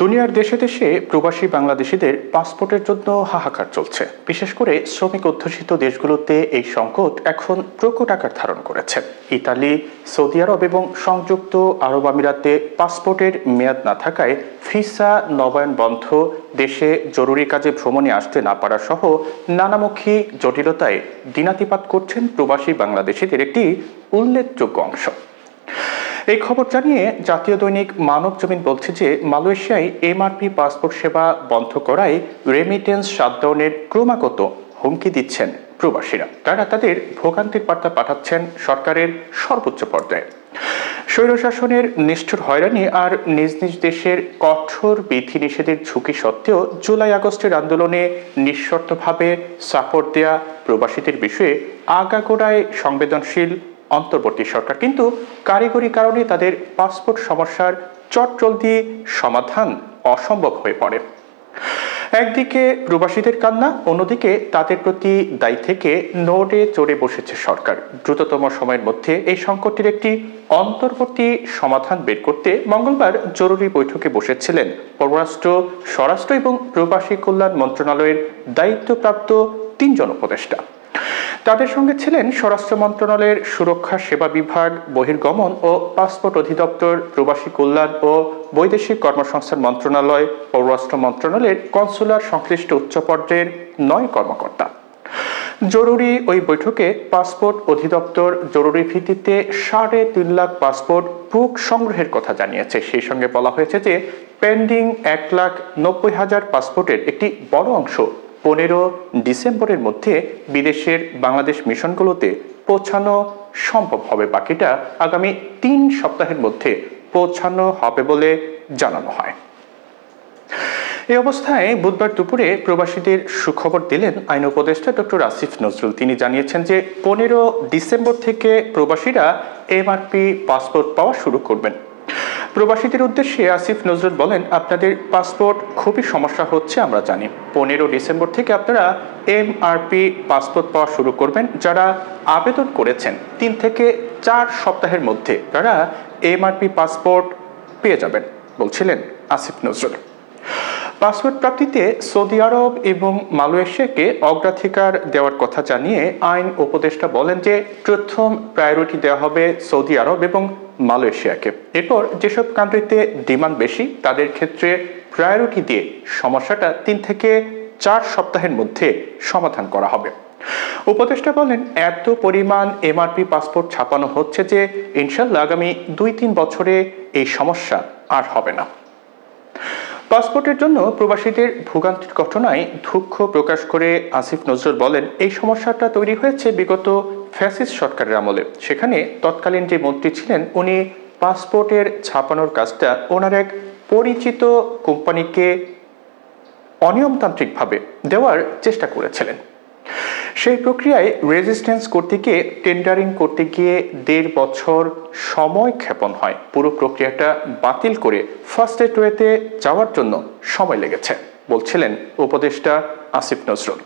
দুনিয়ার দেশে দেশে প্রবাসী বাংলাদেশিদের পাসপোর্টের জন্য হাহাকার চলছে। বিশেষ করে শ্রমিক অধ্যুষিত দেশগুলোতে এই সংকট এখন প্রকট আকার ধারণ করেছে। ইতালি, সৌদি আরব এবং সংযুক্ত আরব আমিরাতে পাসপোর্টের মেয়াদ না থাকায় ভিসা নবায়ন বন্ধ, দেশে জরুরি কাজে ভ্রমণে আসতে না পারা সহ নানামুখী জটিলতায় দিনাতিপাত করছেন প্রবাসী বাংলাদেশিদের একটি উল্লেখযোগ্য অংশ। এই খবর জানিয়ে জাতীয় দৈনিক মানবজমিন বলছে যে মালয়েশিয়ায় এমআরপি পাসপোর্ট সেবা বন্ধ করায় রেমিটেন্স শাটডাউনের ক্রমাগত হুমকি দিচ্ছেন প্রবাসীরা। তারা তাদের ভোগান্তির বার্তা পাঠাচ্ছেন সরকারের সর্বোচ্চ পর্যায়ে। স্বৈরশাসনের নিষ্ঠুর হয়রানি আর নিজ নিজ দেশের কঠোর বিধিনিষেধের ঝুঁকি সত্ত্বেও জুলাই আগস্টের আন্দোলনে নিঃশর্তভাবে সাপোর্ট দেয়া প্রবাসীদের বিষয়ে আগাগোড়ায় সংবেদনশীল অন্তর্বর্তী সরকার কিন্তু কারিগরি কারণে তাদের পাসপোর্ট সমস্যার চটজলদি সমাধান অসম্ভব হয়ে পড়ে। একদিকে প্রবাসীদের কান্না, অন্যদিকে তাদের প্রতি দায়ী থেকে নোডে চড়ে বসেছে সরকার। দ্রুততম সময়ের মধ্যে এই সংকটের একটি অন্তর্বর্তী সমাধান বের করতে মঙ্গলবার জরুরি বৈঠকে বসেছিলেন পররাষ্ট্র, স্বরাষ্ট্র এবং প্রবাসী কল্যাণ মন্ত্রণালয়ের দায়িত্বপ্রাপ্ত ৩ জন উপদেষ্টা। তাদের সঙ্গে ছিলেন স্বরাষ্ট্র মন্ত্রণালয়ের সুরক্ষা সেবা বিভাগ, বহির্গমন ও পাসপোর্ট অধিদপ্তর, প্রবাসী কল্যাণ ও বৈদেশিক কর্মসংস্থান মন্ত্রণালয়, পররাষ্ট্র মন্ত্রণালয়ের কনসুলার সংশ্লিষ্ট উচ্চ পর্যায়ের ৯ কর্মকর্তা। জরুরি ওই বৈঠকে পাসপোর্ট অধিদপ্তর জরুরি ভিত্তিতে ৩.৫ লাখ পাসপোর্ট বুক সংগ্রহের কথা জানিয়েছে। সেই সঙ্গে বলা হয়েছে যে পেন্ডিং ১,৯০,০০০ পাসপোর্টের একটি বড় অংশ ১৫ ডিসেম্বরের মধ্যে বিদেশের বাংলাদেশ মিশনগুলোতে পৌঁছানো সম্ভব হবে। বাকিটা আগামী ৩ সপ্তাহের মধ্যে পৌঁছানো হবে বলে জানানো হয়। এই অবস্থায় বুধবার দুপুরে প্রবাসীদের সুখবর দিলেন আইন উপদেষ্টা ডক্টর আসিফ নজরুল। তিনি জানিয়েছেন যে ১৫ ডিসেম্বর থেকে প্রবাসীরা এমআরপি পাসপোর্ট পাওয়া শুরু করবেন। প্রবাসীদের উদ্দেশ্যে আসিফ নজরুল বলেন, আপনাদের পাসপোর্ট খুবই সমস্যা হচ্ছে আমরা জানি। ১৫ ডিসেম্বর থেকে আপনারা এমআরপি পাসপোর্ট পাওয়া শুরু করবেন। যারা আবেদন করেছেন ৩ থেকে ৪ সপ্তাহের মধ্যে তারা এমআরপি পাসপোর্ট পেয়ে যাবেন বলছিলেন আসিফ নজরুল। পাসপোর্ট প্রাপ্তিতে সৌদি আরব এবং মালয়েশিয়াকে অগ্রাধিকার দেওয়ার কথা জানিয়ে আইন উপদেষ্টা বলেন যে প্রথম প্রায়োরিটি দেওয়া হবে সৌদি আরব এবং মালয়েশিয়াকে। এরপর যেসব কান্ট্রিতে ডিমান্ড বেশি তাদের ক্ষেত্রে প্রায়োরিটি দিয়ে সমস্যাটা ৩ থেকে ৪ সপ্তাহের মধ্যে সমাধান করা হবে। উপদেষ্টা বলেন, এত পরিমাণ এমআরপি পাসপোর্ট ছাপানো হচ্ছে যে ইনশাল্লাহ আগামী ২-৩ বছরে এই সমস্যা আর হবে না। পাসপোর্টের জন্য প্রবাসীদের ভোগান্তির ঘটনায় দুঃখ প্রকাশ করে আসিফ নজরুল বলেন, এই সমস্যাটা তৈরি হয়েছে বিগত ফ্যাসিস্ট সরকারের আমলে। সেখানে তৎকালীন যে মন্ত্রী ছিলেন উনি পাসপোর্টের ছাপানোর কাজটা ওনার এক পরিচিত কোম্পানিকে অনিয়মতান্ত্রিকভাবে দেওয়ার চেষ্টা করেছিলেন। সেই প্রক্রিয়ায় রেজিস্ট্যান্স করতে গিয়ে টেন্ডারিং করতে গিয়ে ১.৫ বছর সময় ক্ষেপণ হয়। পুরো প্রক্রিয়াটা বাতিল করে ফার্স্ট ওয়েতে যাওয়ার জন্য সময় লেগেছে বলছিলেন উপদেষ্টা আসিফ নজরুল।